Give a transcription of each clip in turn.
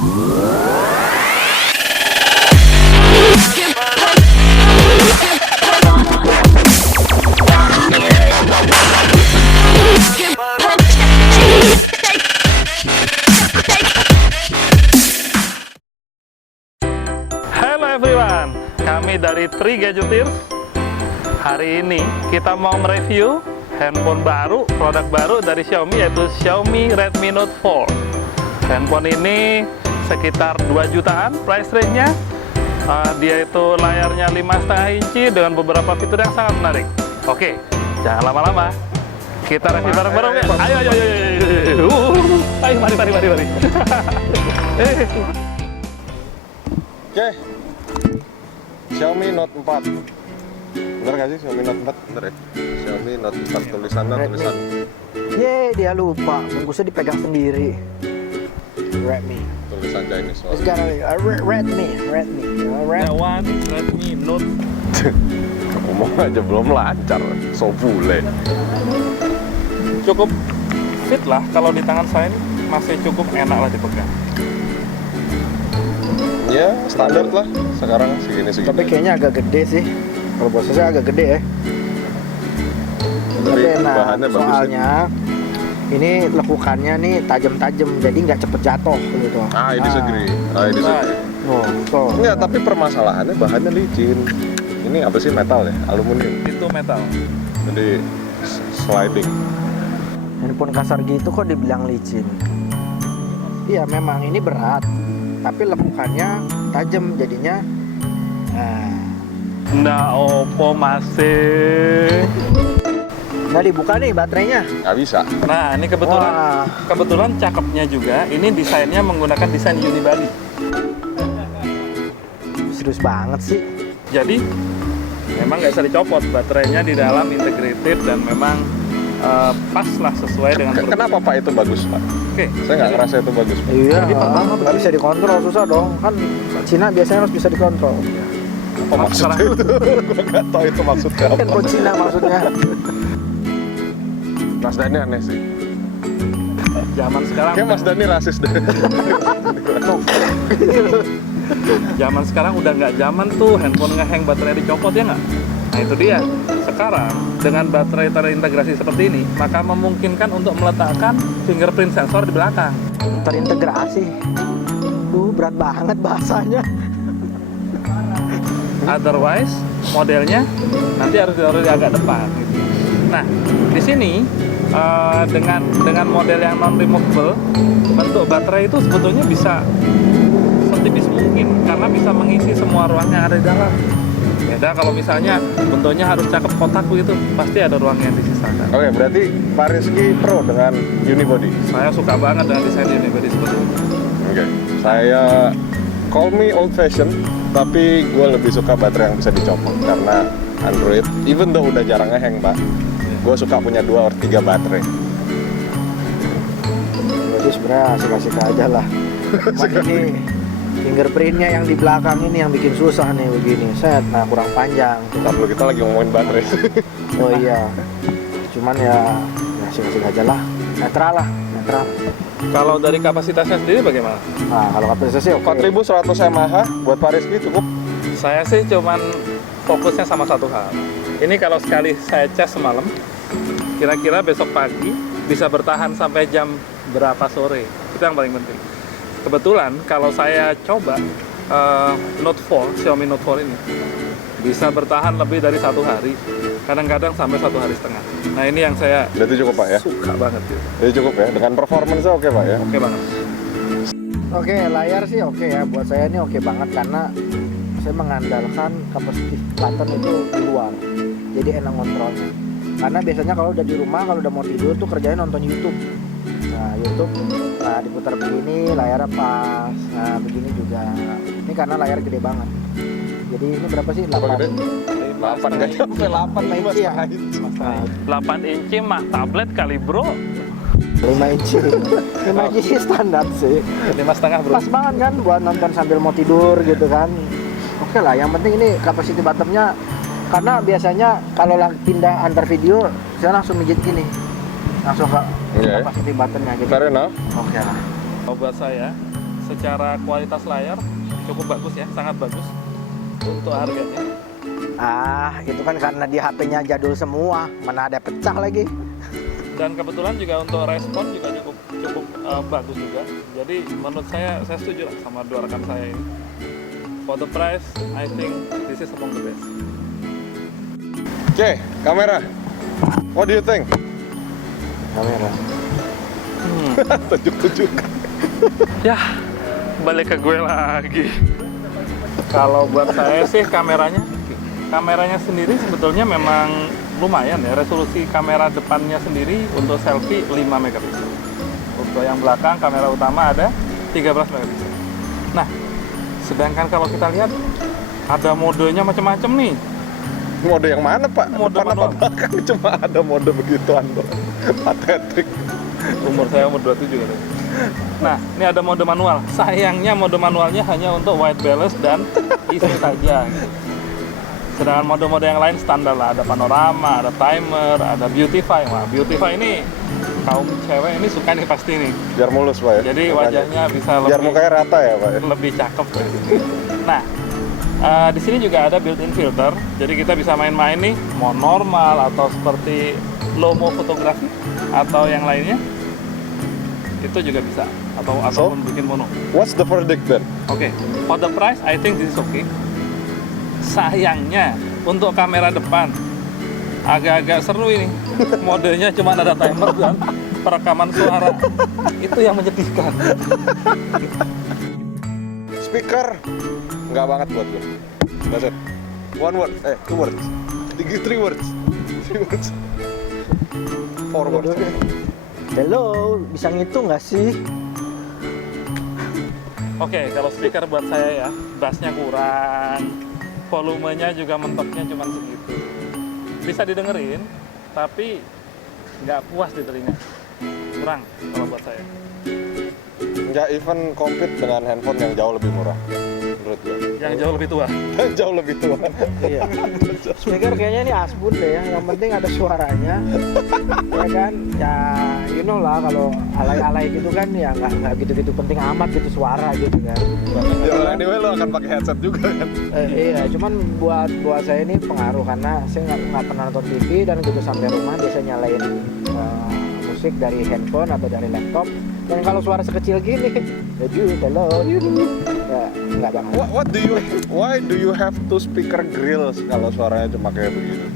Hello everyone, kami dari Tri Gadgetirs. Hari ini kita mau mereview handphone baru, produk baru dari Xiaomi, yaitu Xiaomi Redmi Note 4. Handphone ini sekitar 2 jutaan price range-nya. Dia itu layarnya 5,5 inci dengan beberapa fitur yang sangat menarik. Oke, jangan lama-lama, kita review bareng-bareng ya. Ayo. Ayo, mari. Oke, Xiaomi Note 4. Bener gak sih Xiaomi Note 4? Bener ya? Xiaomi Note 4 tulisannya tulisan. Dia lupa, bungkusnya dipegang sendiri. Redmi. Tulisan Chinese. It's got a Redmi. That one is Redmi Note. Ngomong aja belum lancar, so bule. Cukup fit lah, kalau di tangan saya ini masih cukup enak lah dipegang. Ya, standar lah sekarang segini. Tapi kayaknya agak gede sih. Kalau buat saya agak gede ya. Tapi Tapi enak, bahannya bagus ya. soalnya ini lekukannya nih tajam-tajam, jadi nggak cepet jatuh gitu. I disagree. I disagree. Oh, tuh. Enggak, tapi permasalahannya bahannya licin. Ini apa sih, metal ya? Aluminium. Itu metal. Jadi sliding. Handphone kasar gitu kok dibilang licin. Iya memang ini berat, tapi lekukannya tajam jadinya. Nah, opo masih. Nggak dibuka nih baterainya. Nggak bisa. Nah, ini Wah. kebetulan cakepnya juga. Ini desainnya menggunakan desain unibody. Serius banget sih. Jadi memang nggak bisa dicopot, baterainya di dalam integrated dan memang pas lah sesuai dengan produk. Kenapa Pak itu bagus Pak? Oke, Saya nggak ngerasa itu bagus Pak. Iya, Jadi pertama nggak bisa dikontrol, susah dong. Kan Cina biasanya harus bisa dikontrol. Apa maksudnya itu? Gue nggak tahu itu maksudnya apa. Handphone Cina maksudnya. Mas Dani aneh sih. Zaman sekarang Kayak Mas Dani rasis deh. zaman sekarang udah nggak zaman tuh handphone ngehang baterai dicopot, ya nggak? Nah itu dia. Sekarang dengan baterai terintegrasi seperti ini, maka memungkinkan untuk meletakkan fingerprint sensor di belakang. Terintegrasi. Berat banget bahasanya. Otherwise modelnya nanti harus ditaruh di agak depan gitu. Nah di sini dengan model yang non removable, bentuk baterai itu sebetulnya bisa setipis mungkin karena bisa mengisi semua ruang yang ada di dalam. Beda kalau misalnya bentuknya harus cakep kotak begitu, pasti ada ruang yang disisakan. Oke, berarti Pak Rizky pro dengan unibody. Saya suka banget dengan desain unibody seperti ini. Oke, saya call me old fashion, tapi gue lebih suka baterai yang bisa dicopot karena Android, even though udah jarang ngehang Pak, gue suka punya 2 atau 3 baterai. Berarti sebenarnya asik-asik aja lah. Cuman ini fingerprintnya yang di belakang ini yang bikin susah nih begini. Set, nah kurang panjang. Ntar dulu, kita lagi ngomongin baterai. Oh iya. Cuman ya asik-asik aja lah. Netral lah, netral. Kalau dari kapasitasnya sendiri bagaimana? Nah kalau kapasitasnya oke. 4100 mAh buat Pak Rizky cukup. Saya sih cuman fokusnya sama satu hal. Ini kalau sekali saya cas semalam, kira-kira besok pagi bisa bertahan sampai jam berapa sore. Itu yang paling penting. Kebetulan kalau saya coba Note 4, Xiaomi Note 4 ini bisa bertahan lebih dari 1 hari, kadang-kadang sampai 1 hari setengah. Nah ini yang saya Berarti cukup Pak ya? suka banget gitu. Jadi cukup ya, dengan performance-nya oke Pak ya? Oke banget. Oke, layar sih oke ya. Buat saya ini oke banget karena saya mengandalkan kapasitif button itu di luar. Jadi enak kontrolnya. Karena biasanya kalau udah di rumah, kalau udah mau tidur tuh kerjanya nonton YouTube. Nah, YouTube diputar begini, layarnya pas. Nah, begini juga. Ini karena layar gede banget. Jadi ini berapa sih? 8. 8 nggak nyampe 8 inci ya? Mas. 8 inci mah tablet kali bro. 5 inci. 5 inci sih standar sih. 5,5 bro. Pas banget kan buat nonton sambil mau tidur gitu kan. Oke lah, yang penting ini capacity buttonnya. Karena biasanya kalau pindah antar video, saya langsung mijit gini. Langsung ke capacity buttonnya gitu. Fair enough. Oke lah. Kalau buat saya secara kualitas layar cukup bagus ya, sangat bagus untuk harganya. Itu kan karena di HP-nya jadul semua, mana ada pecah lagi. Dan kebetulan juga untuk respon juga cukup bagus juga. Jadi menurut saya setuju lah sama dua rekan saya ini. For the price, I think this is among the best. Oke, kamera. What do you think? Kamera. Tunjuk-tunjuk. Ya, balik ke gue lagi. Kalau buat saya sih kameranya sendiri sebetulnya memang lumayan ya. Resolusi kamera depannya sendiri untuk selfie 5 megapiksel. Untuk yang belakang kamera utama ada 13 megapiksel. Nah, sedangkan kalau kita lihat ada modenya macam-macam nih. Mode yang mana, Pak? Mode Depan apa manual. belakang? Cuma ada mode begituan doang. Patetik. Umur saya umur 27 katanya. Nah, ini ada mode manual. Sayangnya mode manualnya hanya untuk white balance dan isi saja. Sedangkan mode-mode yang lain standar lah. Ada panorama, ada timer, ada beautify. Wah, beautify ini kaum cewek ini suka nih pasti nih. Biar mulus, Pak ya. Jadi Mukanya. wajahnya bisa Biar mukanya rata ya, Pak ya. lebih cakep. Nah, di sini juga ada built-in filter. Jadi kita bisa main-main nih, mau normal atau seperti low mo fotografi atau yang lainnya. Itu juga bisa ataupun bikin mono. What's the verdict then? Oke, for the price I think this is okay. Sayangnya untuk kamera depan agak-agak seru ini. Modenya cuma ada timer dan perekaman suara. Itu yang menyedihkan. Speaker nggak banget buat gue. That's it. One word, two words, three words, 4 words. Hello, bisa ngitung nggak sih? Oke, kalau speaker buat saya ya, bassnya kurang, volumenya juga mentoknya cuma segitu. Bisa didengerin, tapi nggak puas di telinga. Kurang kalau buat saya. Nggak even compete dengan handphone yang jauh lebih murah menurut gue. Yang jauh lebih tua. Jauh lebih tua. Iya. Speaker kayaknya ini asbun deh ya. Yang penting ada suaranya, ya kan? Ya, you know lah kalau alay-alay gitu kan ya nggak gitu-gitu penting amat gitu suara gitu kan. Ya anyway lo akan pakai headset juga kan. Iya, cuman buat saya ini pengaruh karena saya nggak pernah nonton TV dan gitu sampai rumah biasanya nyalain musik dari handphone atau dari laptop. Dan kalau suara sekecil gini, hello, ya nggak banget. Why do you have two speaker grills kalau suaranya cuma kayak begitu?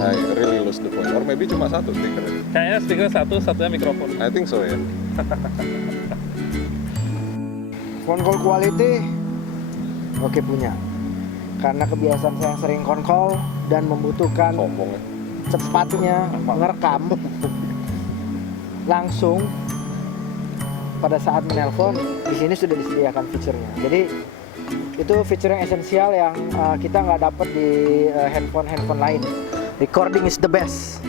I really lose the point. Or maybe cuma satu speaker. Kayaknya speaker satunya mikrofon. I think so ya. Phone call quality, oke punya. Karena kebiasaan saya yang sering phone call dan membutuhkan Sombong ya. cepatnya ngerekam langsung pada saat menelpon, di sini sudah disediakan fiturnya. Jadi itu fitur yang esensial yang kita nggak dapat di handphone lain. Recording is the best.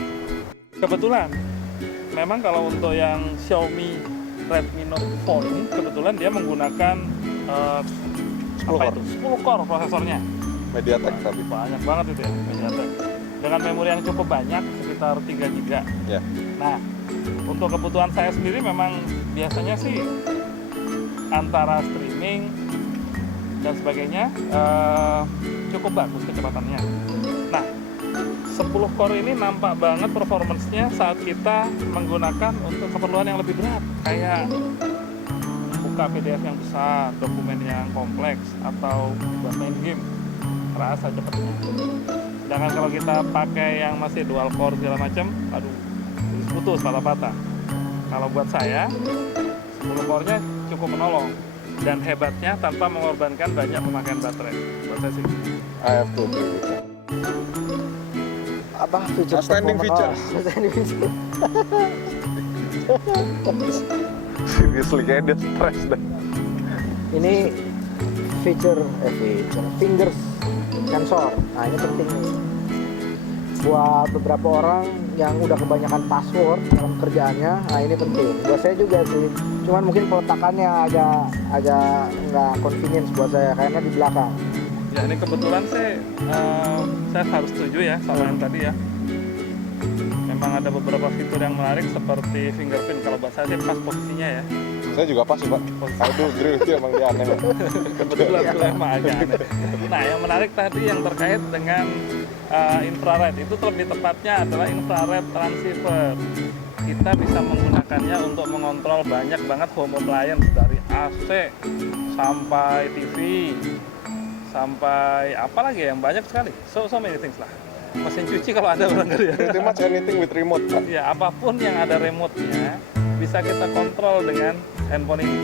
Kebetulan, memang kalau untuk yang Xiaomi Redmi Note 4 ini, kebetulan dia menggunakan 10 core. 10 core prosesornya. Mediatek tapi. Banyak banget itu ya, Mediatek. Dengan memori yang cukup banyak, sekitar 3 GB. Ya. Nah, untuk kebutuhan saya sendiri memang biasanya sih antara streaming dan sebagainya cukup bagus kecepatannya. Nah, 10 core ini nampak banget performance-nya saat kita menggunakan untuk keperluan yang lebih berat, kayak buka PDF yang besar, dokumen yang kompleks, atau buat main game, terasa cepatnya. Sedangkan kalau kita pakai yang masih dual core segala macam, aduh, putus patah-patah. Kalau buat saya 10 core-nya cukup menolong dan hebatnya tanpa mengorbankan banyak pemakaian baterai. Buat saya sih. I have to agree with that. Apa fitur Outstanding features. Outstanding feature. Seriously kayak dia stress dah. Ini fitur fingers sensor. Nah, ini penting nih. Buat beberapa orang yang udah kebanyakan password dalam kerjaannya, nah ini penting. Buat saya juga sih. Cuman mungkin peletakannya agak nggak convenience buat saya karena di belakang. Ya ini kebetulan saya harus setuju ya sama yang tadi ya. Memang ada beberapa fitur yang menarik seperti fingerprint. Kalau buat saya sih pas posisinya ya. Saya juga pas sih Pak. I do agree with you, emang dia aneh. Kebetulan gue emang agak aneh. Nah, yang menarik tadi yang terkait dengan infrared, itu lebih tepatnya adalah infrared transceiver. Kita bisa menggunakannya untuk mengontrol banyak banget home appliance, dari AC sampai TV sampai apa lagi yang banyak sekali, so many things lah. Mesin cuci kalau ada barangkali ya. Pretty much anything with remote Pak. Ya, apapun yang ada remote-nya bisa kita kontrol dengan handphone ini.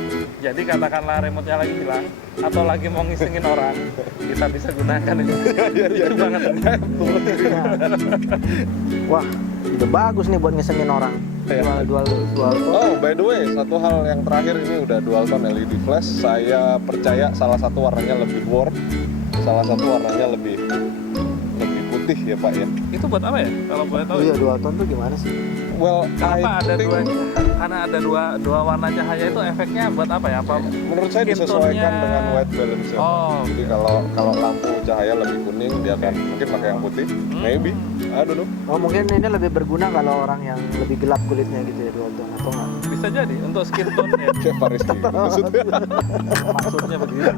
Jadi katakanlah remote-nya lagi hilang atau lagi mau ngisengin orang, kita bisa gunakan ini. Lucu banget ini. Wah, ide bagus nih buat ngesengin orang. Iya. Dual. Oh, by the way, satu hal yang terakhir, ini udah dual tone LED flash. Saya percaya salah satu warnanya lebih warm, salah satu warnanya lebih putih ya Pak ya. Itu buat apa ya? Kalau boleh tahu. Iya, dual tone tuh gimana sih? Well, Kenapa I ada think- dua? Karena ada dua warna cahaya, itu efeknya buat apa ya? Apa? Menurut saya Skin disesuaikan tone-nya- dengan white balance. Oh, Jadi kalau lampu cahaya lebih kuning, dia akan mungkin pakai yang putih. Maybe, I don't know. Oh, mungkin ini lebih berguna kalau orang yang lebih gelap kulitnya gitu ya, dual tone atau enggak? bisa jadi untuk skin tone ya. Chef Pariski maksudnya. Maksudnya begitu.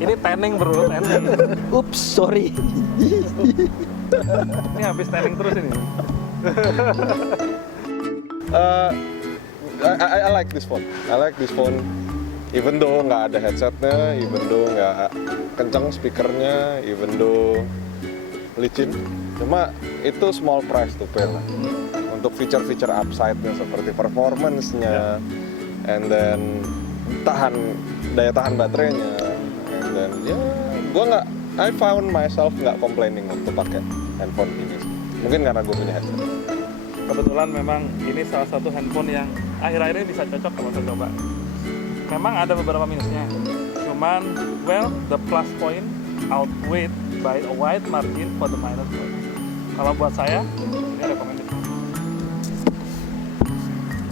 Ini tanning bro, tanning. Ups, sorry. Ini habis tanning terus ini. I like this phone. I like this phone. Even though nggak ada headsetnya, even though nggak kenceng speakernya, even though licin. Cuma itu small price to pay lah. Untuk feature-feature upside-nya seperti performance-nya, and then daya tahan baterainya, and then ya, I found myself nggak complaining waktu pakai handphone ini. Mungkin karena gue punya headset. Kebetulan memang ini salah satu handphone yang akhir-akhir ini bisa cocok kalau saya coba. Memang ada beberapa minusnya, cuman well the plus point outweighed by a wide margin for the minus point. Kalau buat saya ini recommended.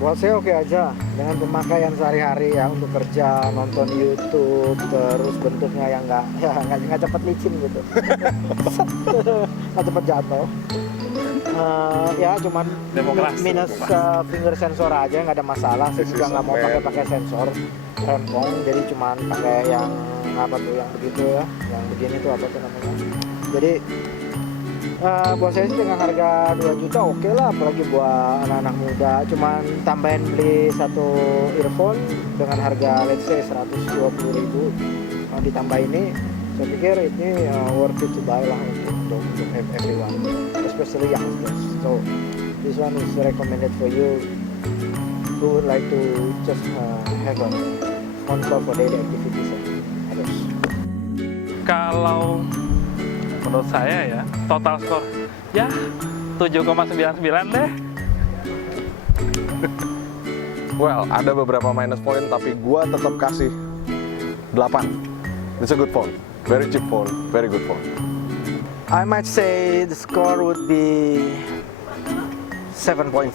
Buat saya oke aja dengan pemakaian sehari-hari ya, untuk kerja, nonton YouTube, terus bentuknya yang nggak cepet licin gitu, nggak cepet jatuh. Ya cuman Demokrasi. minus finger sensor aja, nggak ada masalah. Saya juga nggak mau pakai sensor handphone, jadi cuman pakai yang apa tuh, yang begitu ya, yang begini tuh apa tuh namanya. Jadi buat saya sih dengan harga 2 juta oke lah, apalagi buat anak-anak muda. Cuman tambahin beli satu earphone dengan harga let's say 120.000, ditambah ini, saya pikir ini worth it to buy lah untuk everyone, especially youngsters. So this one is recommended for you who would like to just have a phone call for daily activities and others. Kalau menurut saya ya, total skor ya 7,99 deh. Well, ada beberapa minus point, tapi gua tetap kasih 8. It's a good phone, very cheap phone, very good phone. I might say the score would be 7.5.